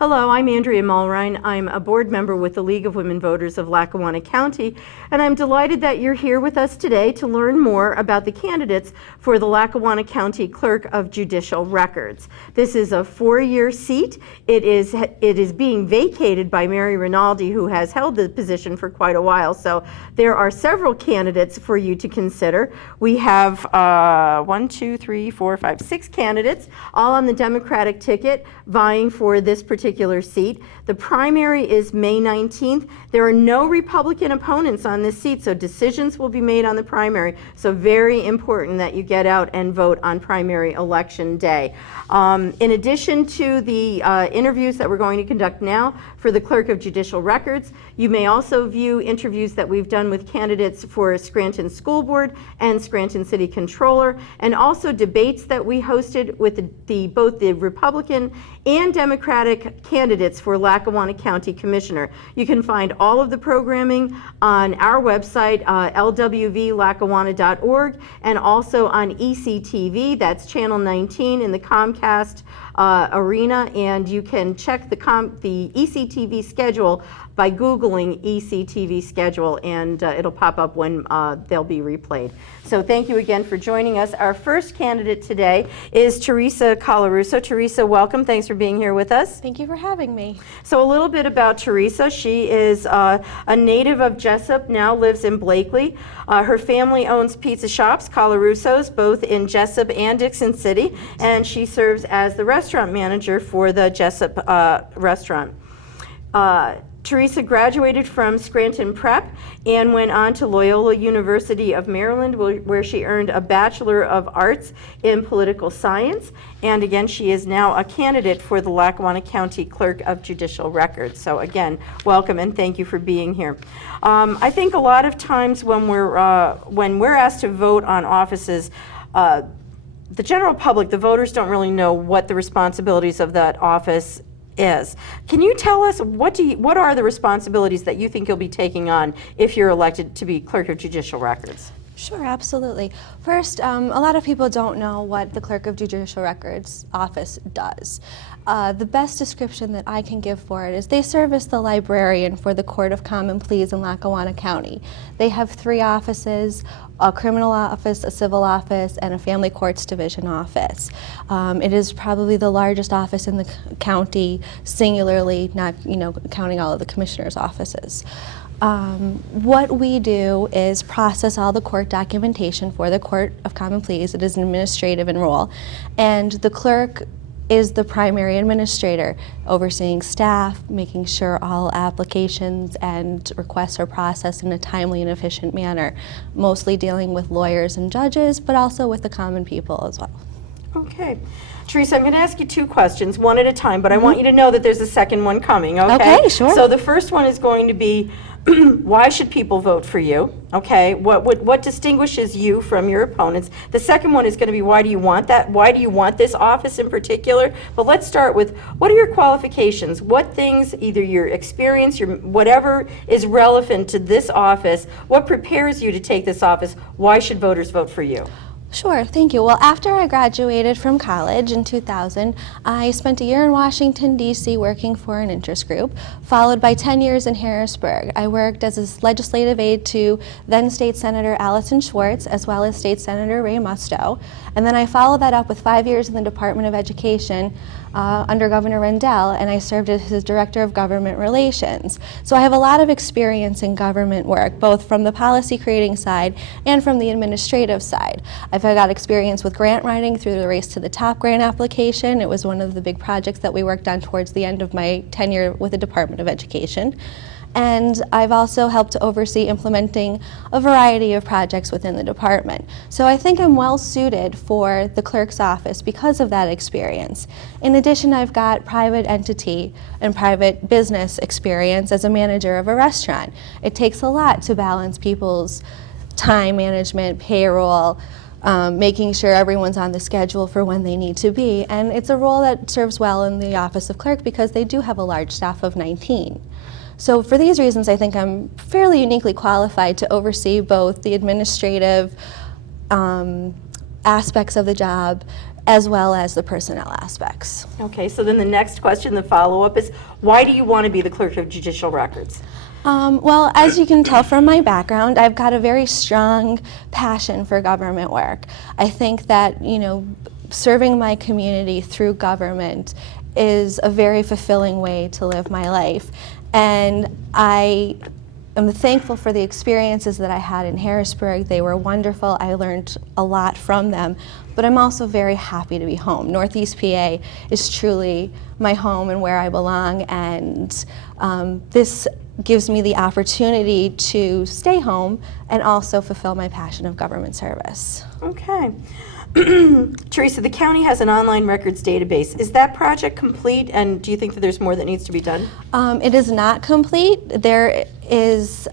Hello, I'm Andrea Mulrine. I'm a board member with the League of Women Voters of Lackawanna County, and I'm delighted that you're here with us today to learn more about the candidates for the Lackawanna County Clerk of Judicial Records. This is a 4-year seat. It is being vacated by Mary Rinaldi, who has held the position for quite a while, so there are several candidates for you to consider. We have 6 candidates, all on the Democratic ticket, vying for this particular seat. The primary is May 19th. There are no Republican opponents on this seat, so decisions will be made on the primary. So very important that you get out and vote on primary election day. In addition to the interviews that we're going to conduct now for the Clerk of Judicial Records, you may also view interviews that we've done with candidates for Scranton School Board and Scranton City Controller, and also debates that we hosted with both the Republican and Democratic candidates for Lackawanna County Commissioner. You can find all of the programming on our website, lwvlackawanna.org, and also on ECTV, that's channel 19 in the Comcast arena, and you can check the ECTV schedule by Googling ECTV schedule, and it'll pop up when they'll be replayed. So thank you again for joining us. Our first candidate today is Teresa Colarusso. Teresa, welcome. Thanks for being here with us. Thank you for having me. So a little bit about Teresa. She is a native of Jessup, now lives in Blakely. Her family owns pizza shops, Colarusso's, both in Jessup and Dixon City, and she serves as the restaurant manager for the Jessup restaurant. Teresa graduated from Scranton Prep and went on to Loyola University of Maryland, where she earned a Bachelor of Arts in Political Science. And again, she is now a candidate for the Lackawanna County Clerk of Judicial Records. So again, welcome and thank you for being here. I think a lot of times when we're asked to vote on offices, the general public, the voters, don't really know what the responsibilities of that office is. Can you tell us what are the responsibilities that you think you'll be taking on if you're elected to be Clerk of Judicial Records? Sure, absolutely. First, a lot of people don't know what the Clerk of Judicial Records office does. The best description that I can give for it is they serve as the librarian for the Court of Common Pleas in Lackawanna County. They have 3 offices, a criminal office, a civil office, and a family courts division office. It is probably the largest office in the county, singularly, not counting all of the commissioners' offices. What we do is process all the court documentation for the Court of Common Pleas. It is an administrative role, and the clerk is the primary administrator, overseeing staff, making sure all applications and requests are processed in a timely and efficient manner, mostly dealing with lawyers and judges, but also with the common people as well. Okay. Teresa, I'm going to ask you 2 questions, one at a time, but I want you to know that there's a second one coming, okay? Okay, sure. So the first one is going to be, why should people vote for you? Okay, what distinguishes you from your opponents? The second one is going to be, why do you want that? Why do you want this office in particular? But let's start with, what are your qualifications? What things, either your experience, your whatever is relevant to this office, what prepares you to take this office? Why should voters vote for you? Sure, thank you. Well, after I graduated from college in 2000, I spent a year in Washington, D.C. working for an interest group, followed by 10 years in Harrisburg. I worked as a legislative aide to then State Senator Allison Schwartz, as well as State Senator Ray Musto. And then I followed that up with 5 years in the Department of Education under Governor Rendell, and I served as his Director of Government Relations. So I have a lot of experience in government work, both from the policy creating side and from the administrative side. I've got experience with grant writing through the Race to the Top grant application. It was one of the big projects that we worked on towards the end of my tenure with the Department of Education. And I've also helped to oversee implementing a variety of projects within the department. So I think I'm well suited for the clerk's office because of that experience. In addition, I've got private entity and private business experience as a manager of a restaurant. It takes a lot to balance people's time management, payroll, making sure everyone's on the schedule for when they need to be. And it's a role that serves well in the office of clerk because they do have a large staff of 19. So for these reasons, I think I'm fairly uniquely qualified to oversee both the administrative aspects of the job, as well as the personnel aspects. Okay, so then the next question, the follow-up is, why do you want to be the Clerk of Judicial Records? Well, as you can tell from my background, I've got a very strong passion for government work. I think that, serving my community through government is a very fulfilling way to live my life. And I'm thankful for the experiences that I had in Harrisburg. They were wonderful. I learned a lot from them. But I'm also very happy to be home. Northeast PA is truly my home and where I belong. And this gives me the opportunity to stay home and also fulfill my passion of government service. Okay. Teresa, the county has an online records database. Is that project complete, and do you think that there's more that needs to be done? It is not complete. There is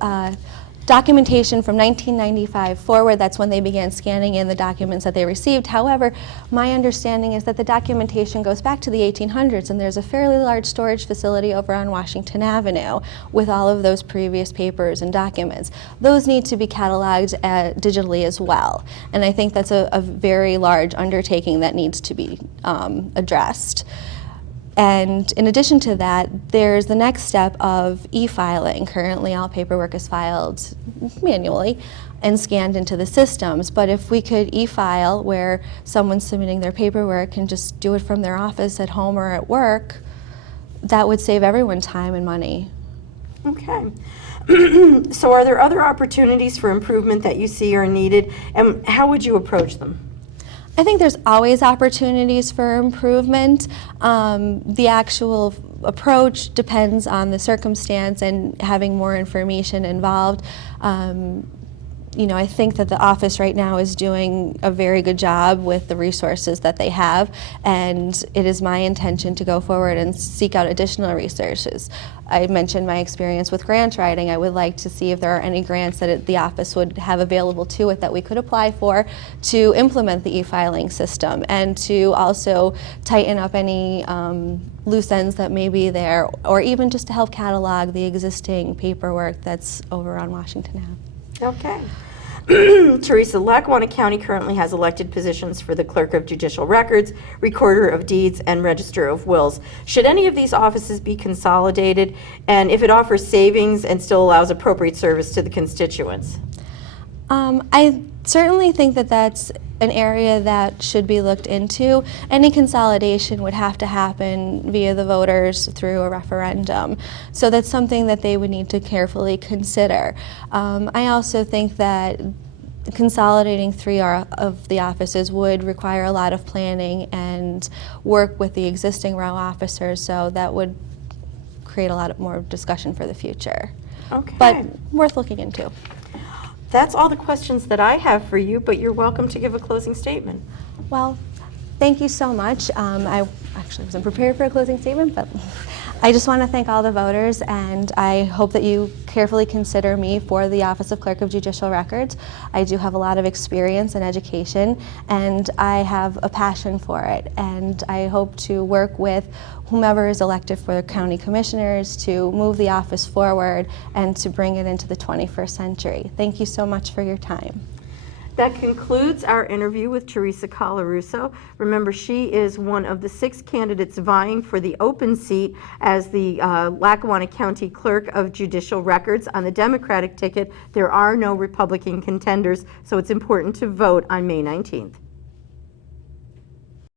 documentation from 1995 forward. That's when they began scanning in the documents that they received. However, my understanding is that the documentation goes back to the 1800s, and there's a fairly large storage facility over on Washington Avenue with all of those previous papers and documents. Those need to be cataloged digitally as well, and I think that's a very large undertaking that needs to be addressed. And in addition to that, there's the next step of e-filing. Currently, all paperwork is filed manually and scanned into the systems. But if we could e-file, where someone submitting their paperwork can just do it from their office at home or at work, that would save everyone time and money. Okay. So are there other opportunities for improvement that you see are needed, and how would you approach them? I think there's always opportunities for improvement. The actual approach depends on the circumstance and having more information involved. I think that the office right now is doing a very good job with the resources that they have, and it is my intention to go forward and seek out additional resources. I mentioned my experience with grant writing. I would like to see if there are any grants that the office would have available to it that we could apply for to implement the e-filing system, and to also tighten up any loose ends that may be there, or even just to help catalog the existing paperwork that's over on Washington Ave. Okay. Teresa, Lackawanna County currently has elected positions for the Clerk of Judicial Records, Recorder of Deeds, and Register of Wills. Should any of these offices be consolidated, and if it offers savings and still allows appropriate service to the constituents? I certainly think that that's an area that should be looked into. Any consolidation would have to happen via the voters through a referendum. So that's something that they would need to carefully consider. I also think that consolidating 3 of the offices would require a lot of planning and work with the existing row officers, so that would create a lot more discussion for the future. Okay. But worth looking into. That's all the questions that I have for you, but you're welcome to give a closing statement. Well, thank you so much. I actually wasn't prepared for a closing statement, but I just want to thank all the voters, and I hope that you carefully consider me for the Office of Clerk of Judicial Records. I do have a lot of experience in education, and I have a passion for it, and I hope to work with whomever is elected for the county commissioners to move the office forward and to bring it into the 21st century. Thank you so much for your time. That concludes our interview with Teresa Colarusso. Remember, she is one of the 6 candidates vying for the open seat as the Lackawanna County Clerk of Judicial Records. On the Democratic ticket, there are no Republican contenders, so it's important to vote on May 19th.